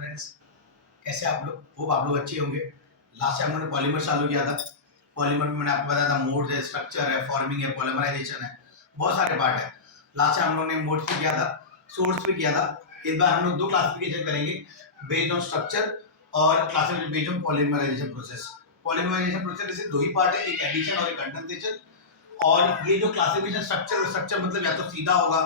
Friends, कैसे आप लोग? होप आप लोग अच्छे होंगे। लास्ट टाइम हमने पॉलीमर चालू किया था। पॉलीमर में मैंने आपको बताया था मोड्स है, स्ट्रक्चर है, फॉर्मिंग है, पॉलीमराइजेशन है, बहुत सारे पार्ट है। लास्ट टाइम हम लोगों ने मोड्स पे किया था, सोर्स पे किया था। इस बार हम लोग दो क्लासिफिकेशन करेंगे, बेस्ड ऑन स्ट्रक्चर और classification based on polymerization process. Polymerization process जैसे दो ही पार्ट है, एक एडिशन और एक कंडेंसेशन। और ये जो क्लासिफिकेशन स्ट्रक्चर मतलब या तो सीधा होगा,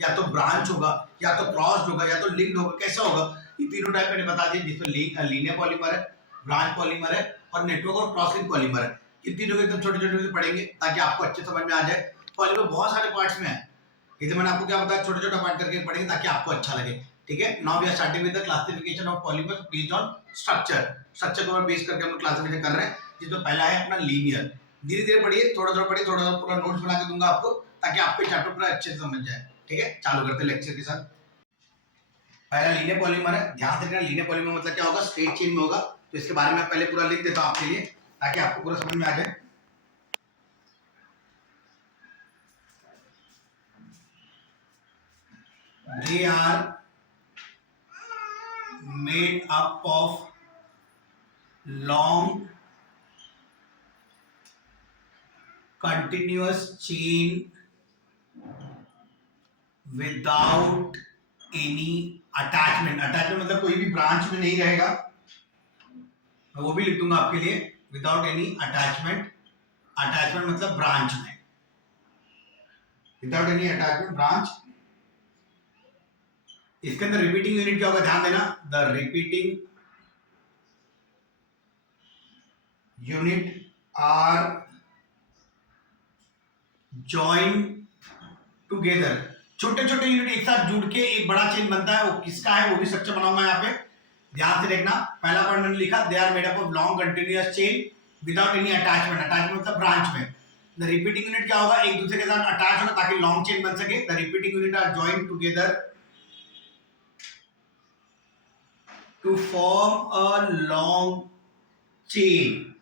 या तो ब्रांच होगा, या तो क्रॉस्ड होगा, या तो लिंक्ड होगा। कैसा होगा? ये तीनों टाइप मैंने बता दिए, जिसमें लीनियर पॉलीमर है, ब्रांच पॉलीमर है और नेटवर्क और क्रॉस लिंक पॉलीमर है। इन तीनों के एकदम छोटे छोटे पढ़ेंगे ताकि आपको अच्छे समझ में आ जाए। पॉलीमर बहुत सारे पार्ट्स में है, इसे मैंने आपको क्या बताया, छोटे छोटे पार्ट करके पढ़ेंगे ताकि आपको अच्छा लगे। ठीक है, now we are starting with the classification of polymer based on structure को बेस करके हम लोग क्लासिफिकेशन कर रहे हैं, जिसमें पहला है अपना लीनियर। धीरे धीरे पढ़िए, थोड़ा थोड़ा पढ़िए, थोड़ा थोड़ा पूरा नोट्स बना के दूंगा आपको ताकि आपको चैप्टर पूरा अच्छे से समझ जाए। ठीक है, चालू करते हैं लेक्चर के साथ। पहला लीनियर पॉलीमर है। ध्यान से रखना, लीनियर पॉलीमर मतलब क्या होगा? स्ट्रेट चेन में होगा। तो इसके बारे में पहले पूरा लिख देता हूं आपके लिए ताकि आपको पूरा समझ में आ जाए। They are made up of long continuous chain without any attachment। Attachment मतलब कोई भी ब्रांच में नहीं रहेगा, मैं वो भी लिख दूंगा आपके लिए। विदाउट एनी अटैचमेंट, अटैचमेंट मतलब ब्रांच में, विदाउट एनी अटैचमेंट ब्रांच। इसके अंदर रिपीटिंग यूनिट क्या होगा? ध्यान देना, the repeating unit are join together. छोटे छोटे यूनिट एक साथ जुड़ के एक बड़ा चेन बनता है। वो किसका है वो भी स्ट्रक्चर बनाऊंगा यहाँ पे, ध्यान से देखना। पहला पॉइंट मैंने लिखा, they are made up of long continuous chain without any attachment. Attachment मतलब ब्रांच में। द रिपीटिंग यूनिट क्या होगा? एक दूसरे के साथ अटैच होना ताकि लॉन्ग चेन बन सके। The repeating unit are join together to form a long chain.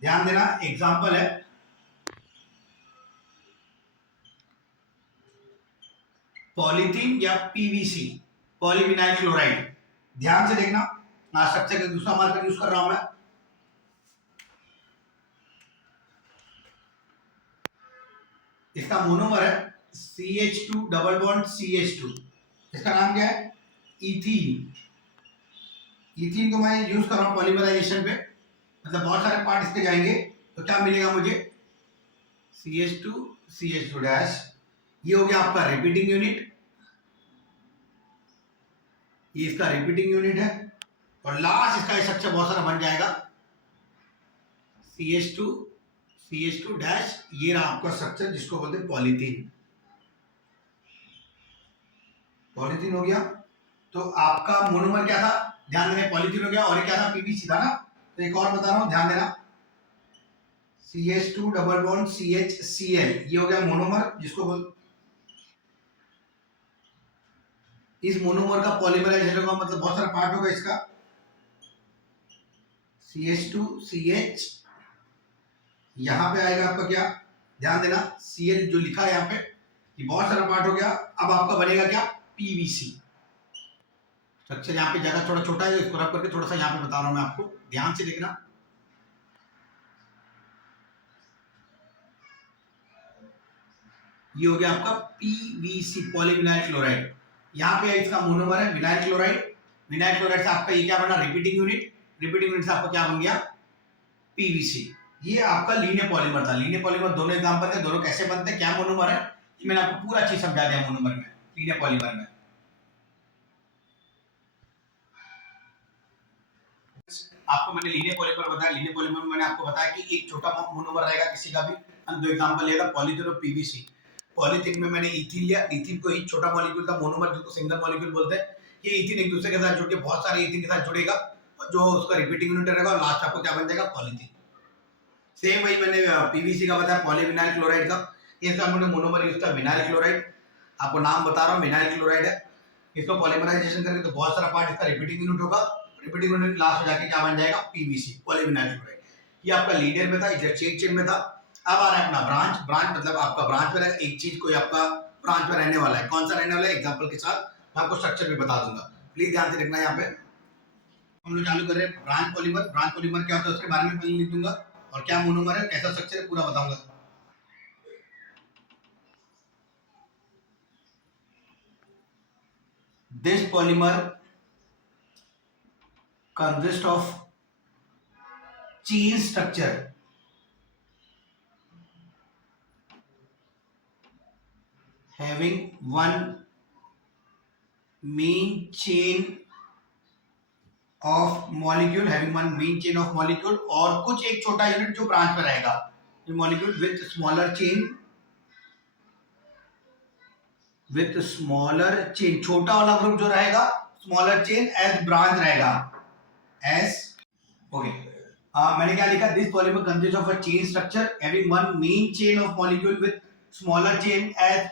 ध्यान देना, एग्जांपल है पॉलीथीन या पीवीसी, पॉलीविनाइल क्लोराइड। ध्यान से देखना, स्ट्रक्चर का दूसरा मार्कर यूज कर रहा हूं मैं। इसका मोनोमर है CH2 डबल बॉन्ड CH2। इसका नाम क्या है? इथीन। इथीन को मैं यूज कर रहा हूं पॉलीमराइजेशन पे, मतलब बहुत सारे पार्ट इसके जाएंगे। तो क्या मिलेगा मुझे? CH2 CH2 dash. ये हो गया आपका रिपीटिंग यूनिट, ये इसका रिपीटिंग यूनिट है। और लास्ट इसका स्ट्रक्चर बहुत सारा बन जाएगा, CH2 डैश। ये रहा आपका स्ट्रक्चर जिसको बोलते हैं पॉलीथीन। पॉलीथीन हो गया। तो आपका मोनोमर क्या था? ध्यान देना, पॉलीथीन हो गया। और ये क्या था? पीवीसी था ना। तो एक और बता रहा हूं, ध्यान देना, CH2 डबल बॉन्ड CHCl। ये हो गया मोनोमर, जिसको बोल, इस मोनोमर का पॉलीमराइजेशन का मतलब बहुत सारा पार्ट होगा इसका। CH2CH, यहां पे आएगा आपका क्या? ध्यान देना, Cl जो लिखा है यहाँ पे, ये बहुत सारा पार्ट हो गया। अब आपका बनेगा क्या? PVC। स्ट्रक्चर यहाँ पे जगह थोड़ा छोटा है, इसको रब करके थोड़ा सा यहाँ पे बता रहा हूं मैं आपको, ध्यान से देखना। ये हो गया आपका PVC, पॉलीविनाइल क्लोराइड। यहाँ पे इसका मोनोमर है विनाइल क्लोराइड। विनाइल क्लोराइड से आपका ये क्या बना? Repeating unit. रिपीटिंग यूनिट से आपका क्या बन गया? PVC। ये आपका लीनियर पॉलीमर था। लीनियर पॉलीमर दोनों एग्जांपल थे, दोनों कैसे बनते हैं, क्या मोनोमर है, ये मैंने आपको पूरा चीज समझा दिया मोनोमर में, लीनियर पॉलीमर में। आपको मैंने लीनियर पॉलीमर बताया। लीनियर पॉलीमर में मैंने आपको बताया कि एक छोटा मोनोमर रहेगा किसी का भी। हम दो एग्जांपल लेगा, पॉलीथीन और पीवीसी। पॉलीथीन में मैंने इथीन लिया, इथीन को ही छोटा मॉलिक्यूल का मोनोमर जिसको सिंगल मॉलिक्यूल बोलते हैं। ये इथीन एक दूसरे के साथ जुड़ के बहुत सारे इथीन के साथ जुड़ेगा, और जो उसका रिपीटिंग यूनिट रहेगा, और लास्ट आपको क्या बन जाएगा? पॉलीथीन। सेम वही मैंने पीवीसी का बताया, पॉलीविनाइल क्लोराइड का। इसका हमने मोनोमर यूज किया विनाइल क्लोराइड। आपको नाम बता रहा हूँ, विनाइल क्लोराइड है। इसको पॉलीमराइजेशन करेंगे तो बहुत सारा पार्ट इसका रिपीटिंग यूनिट होगा। रिपीटिंग यूनिट लास्ट हो जाके क्या बन जाएगा? PVC, polyvinyl chloride. ये आपका लीनियर में था, इधर चेन में था। अब आ रहा है अपना ब्रांच। ब्रांच मतलब आपका ब्रांच में रहेगा, एक चीज कोई आपका ब्रांच में रहने वाला है। कौन सा रहने वाला है? एग्जांपल के साथ मैं आपको स्ट्रक्चर भी बता दूंगा, प्लीज ध्यान से देखना। यहाँ पे हम लोग चालू कर रहे हैं ब्रांच पॉलीमर। ब्रांच पॉलीमर क्या होता है उसके बारे में पहले लिख दूंगा और क्या मोनोमर है, कैसा स्ट्रक्चर है, पूरा बताऊंगा। This polymer consist of chain structure having one main chain of molecule और कुछ एक छोटा यूनिट जो ब्रांच में रहेगा, मॉलिक्यूल विथ स्मॉलर चेन, छोटा वाला ग्रुप जो रहेगा स्मॉलर चेन एज ब्रांच रहेगा एज। ओके, मैंने क्या लिखा, this polymer consist of a chain structure having one main chain of molecule with smaller chain as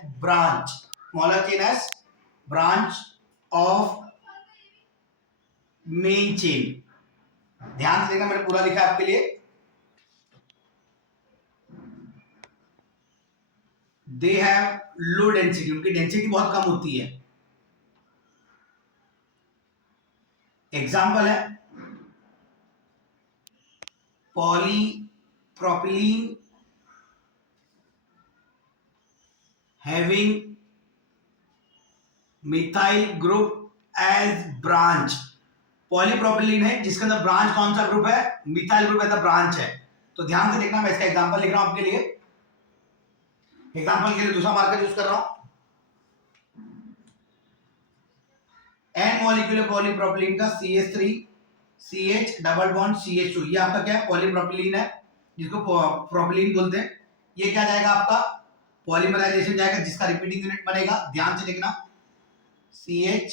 branch of main chain। ध्यान से देखना, मैंने पूरा लिखा है आपके लिए। दे हैव लो डेंसिटी, उनकी डेंसिटी बहुत कम होती है। एग्जाम्पल है polypropylene having methyl group as branch. Polypropylene है जिसके अंदर ब्रांच कौन सा ग्रुप है, methyl group as a branch है। तो ध्यान से देखना, मैं इसका एग्जांपल लिख रहा हूं आपके लिए। एग्जांपल के लिए दूसरा मार्कर यूज कर रहा हूं। एन मॉलिक्यूल है पॉलीप्रोपिलीन का CH3 CH double bond CH2, ये आपका क्या है, पॉलीप्रोपिलीन है जिसको प्रोपिलीन बोलते हैं। ये क्या जाएगा आपका पॉलीमराइजेशन जाएगा जिसका रिपीटिंग यूनिट बनेगा। ध्यान से देखना, CH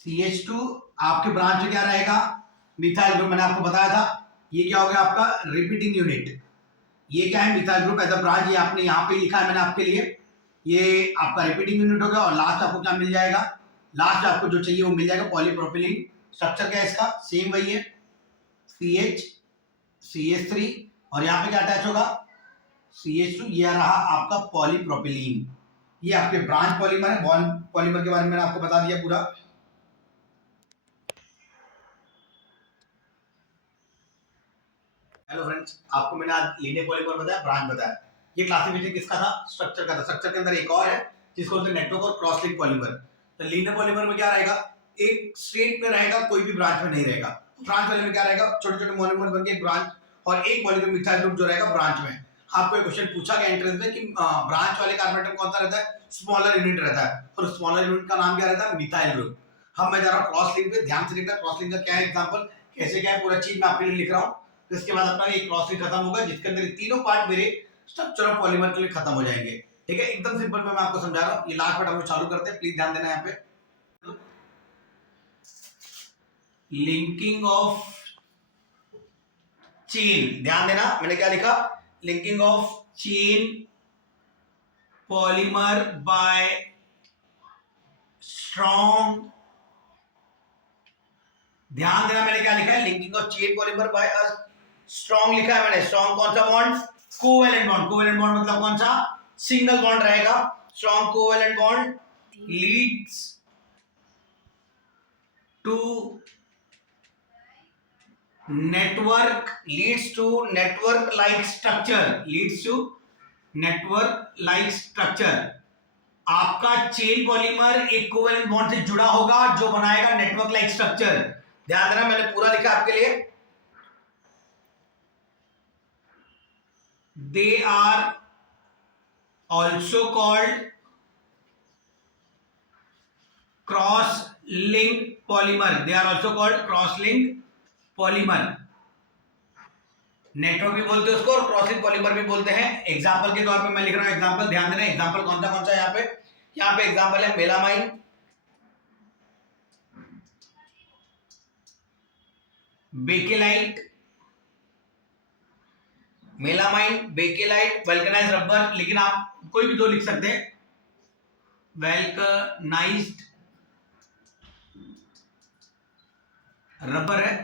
CH2 आपके ब्रांच में क्या रहेगा, मिथाइल ग्रुप, मैंने आपको बताया था। ये क्या हो गया आपका रिपीटिंग यूनिट, ये क्या है methyl group as a branch, ये आपने यहाँ पे लिखा है मैंने आपके लिए। ये आपका रिपीटिंग यूनिट हो गया और लास्ट आपको क्या मिल जाएगा, लास्ट आपको जो चाहिए वो मिल जाएगा पॉलीप्रोपिलीन। स्ट्रक्चर क्या है इसका, सेम वही है, CH CH3 और यहाँ पे क्या अटैच होगा CH2, ये रहा आपका पॉलीप्रोपिलीन। ये आपके ब्रांच पॉलीमर है। बॉन्ड पॉलीमर के बारे में मैंने आपको बता दिया पूरा। हेलो फ्रेंड्स, आपको मैंने आज लीनियर पॉलीमर बताया, ब्रांच बताया। ये क्लासिफिकेशन किसका था, स्ट्रक्चर का था। स्ट्रक्चर के अंदर एक और है जिसको बोलते हैं नेटवर्क और क्रॉस लिंक पॉलीमर। तो लीनियर पॉलीमर में क्या रहेगा, एक स्ट्रेट में रहेगा, कोई भी ब्रांच में नहीं रहेगा। ब्रांच वाले में क्या रहेगा, छोटे छोटे मॉलिक्यूल बनके एक ब्रांच और एक मॉलिक्यूल मिथाइल ग्रुप जो रहेगा ब्रांच में। आपको एक क्वेश्चन पूछा गया एंट्रेंस में कि ब्रांच वाले कार्बन एटम कौन सा रहता है, स्मॉलर यूनिट रहता है, और स्मॉलर यूनिट का नाम क्या रहता है, मिथाइल ग्रुप। हम मैं जा रहा हूं क्रॉस लिंक पे, ध्यान से देखना क्रॉस लिंक का क्या है एग्जांपल, कैसे क्या है, पूरा चीज मैं आपके लिए लिख रहा हूं। तो इसके बाद अपना एक क्रॉस लिंक खत्म होगा जिसके अंदर तीनों पार्ट मेरे स्ट्रक्चर ऑफ पॉलीमर के लिए खत्म हो जाएंगे। ठीक है, एकदम सिंपल में मैं आपको समझा रहा हूं। ये लास्ट पार्ट हम लोग चालू करते हैं, प्लीज ध्यान देना यहाँ पे। लिंकिंग ऑफ चेन, ध्यान देना मैंने क्या लिखा, linking of chain polymer by strong. ध्यान देना मैंने क्या लिखा है, linking of chain polymer by a strong लिखा है मैंने। स्ट्रॉन्ग कौन सा bond, covalent bond. Covalent bond मतलब कौन सा, सिंगल बॉन्ड रहेगा। Strong covalent bond leads to network, leads to network like structure, leads to network like structure। आपका चेन पॉलीमर एक कोवेलेंट बॉन्ड से जुड़ा होगा जो बनाएगा नेटवर्क लाइक स्ट्रक्चर। ध्यान देना मैंने पूरा लिखा आपके लिए। They are also called cross link polymer, they are also called cross link polymer. Network भी बोलते हैं उसको और क्रॉस लिंक पॉलीमर भी बोलते हैं। एग्जांपल के तौर पे मैं लिख रहा हूं एग्जांपल, ध्यान देना एग्जांपल कौन सा है यहाँ पे एग्जांपल है melamine, bakelite, melamine, bakelite, vulcanised rubber, लेकिन आप कोई भी दो लिख सकते हैं। वल्कनाइज्ड रबर है,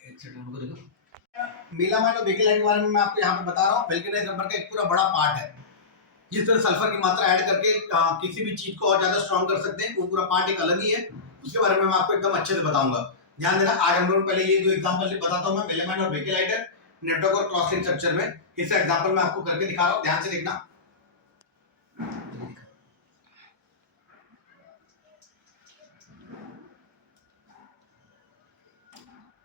एक सेकंड रुको, देखो मेलामाइन और बेकेलाइट के बारे में मैं आपको यहाँ पे बता रहा हूँ। वल्कनाइज्ड रबर का एक पूरा बड़ा पार्ट है जिस तरह सल्फर की मात्रा ऐड करके किसी भी चीज को और ज्यादा स्ट्रॉन्ग कर सकते हैं, वो पूरा पार्ट एक अलग ही है, उसके बारे में मैं आपको एकदम अच्छे से बताऊंगा। ध्यान देना, आज हम लोग पहले ये दो एग्जांपल बताता हूं मैं, वेलेमैन और बेकेलाइटर नेटवर्क और क्रॉस लिंक स्ट्रक्चर में। इसका एग्जांपल मैं आपको करके दिखा रहा हूं, ध्यान से देखना।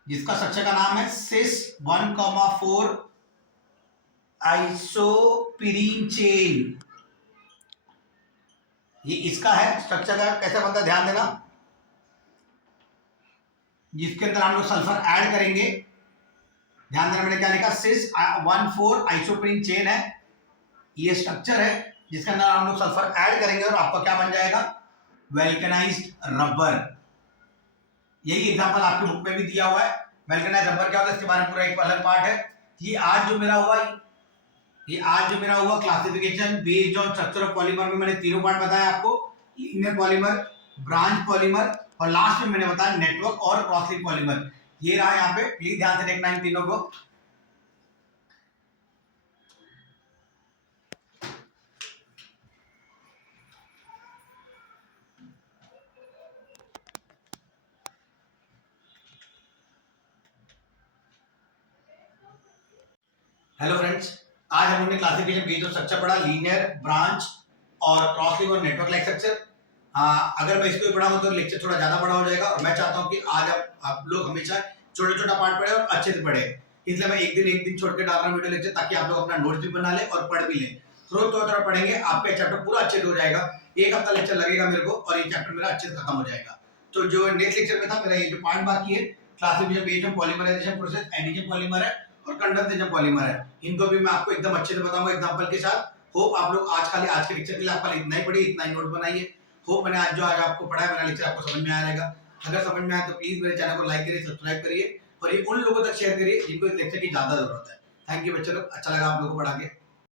जिसका स्ट्रक्चर का नाम है सिस 1,4 आइसोपिरीन चेन। ये इसका है स्ट्रक्चर का, कैसे बनता है ध्यान देना। जिसके अंदर हम लोग सल्फर ऐड करेंगे, ध्यान देना मैंने क्या लिखा, सिस 1,4 आइसोप्रीन चेन है, ये स्ट्रक्चर है जिसके अंदर हम लोग सल्फर ऐड करेंगे और आपका क्या बन जाएगा, वेल्केनाइज्ड रबर। यही एग्जांपल आपके बुक में भी दिया हुआ है। वेल्केनाइज्ड रबर क्या होता है, इसके बारे में पूरा एक अलग पार्ट है। ये आज जो मेरा हुआ classification based on structure of polymer में मैंने तीनों पार्ट बताया आपको, लीनियर पॉलीमर, ब्रांच पॉलीमर और लास्ट में मैंने बताया नेटवर्क और क्रॉस लिंक पॉलीमर। ये रहा यहाँ पे, प्लीज ध्यान से देखना इन तीनों को। हेलो फ्रेंड्स, आज हम लोगों ने क्लासिफिकेशन बेस्ड ऑन स्ट्रक्चर पढ़ा, लीनियर, ब्रांच और क्रॉस लिंक और नेटवर्क लाइक स्ट्रक्चर। अगर मैं इसको पढ़ाऊं तो लेक्चर थोड़ा ज्यादा बड़ा हो जाएगा और मैं चाहता हूं कि आज आप लोग हमेशा छोटा छोटा पार्ट पढ़े और अच्छे से पढ़े, इसलिए मैं एक दिन छोड़ के डाल रहा हूं वीडियो लेक्चर, ताकि आप लोग अपना नोट्स भी बना ले और पढ़ भी ले। रोज थोड़ा थोड़ा पढ़ेंगे, आपका चैप्टर पूरा अच्छे से हो जाएगा। एक हफ्ता लेक्चर लगेगा मेरे को और ये चैप्टर मेरा अच्छे से खत्म हो जाएगा। तो जो नेक्स्ट लेक्चर में था मेरा ये जो पार्ट बाकी है, classification based on polymerization process, addition polymer है और कंडेंसेशन पॉलीमर है, इनको भी मैं आपको एकदम अच्छे से बताऊंगा एग्जांपल के साथ। होप आप लोग आज के लेक्चर के लिए आप इतना ही पढ़िए, इतना ही नोट बनाइए। होप मैंने आज आपको पढ़ाया, मेरा लेक्चर आपको समझ में आया रहेगा। अगर समझ में आया तो प्लीज मेरे चैनल को लाइक करिए, सब्सक्राइब करिए और ये उन लोगों तक शेयर करिए जिनको इस लेक्चर की ज्यादा जरूरत है। थैंक यू बच्चों लोग, अच्छा लगा आप लोगों को पढ़ा के।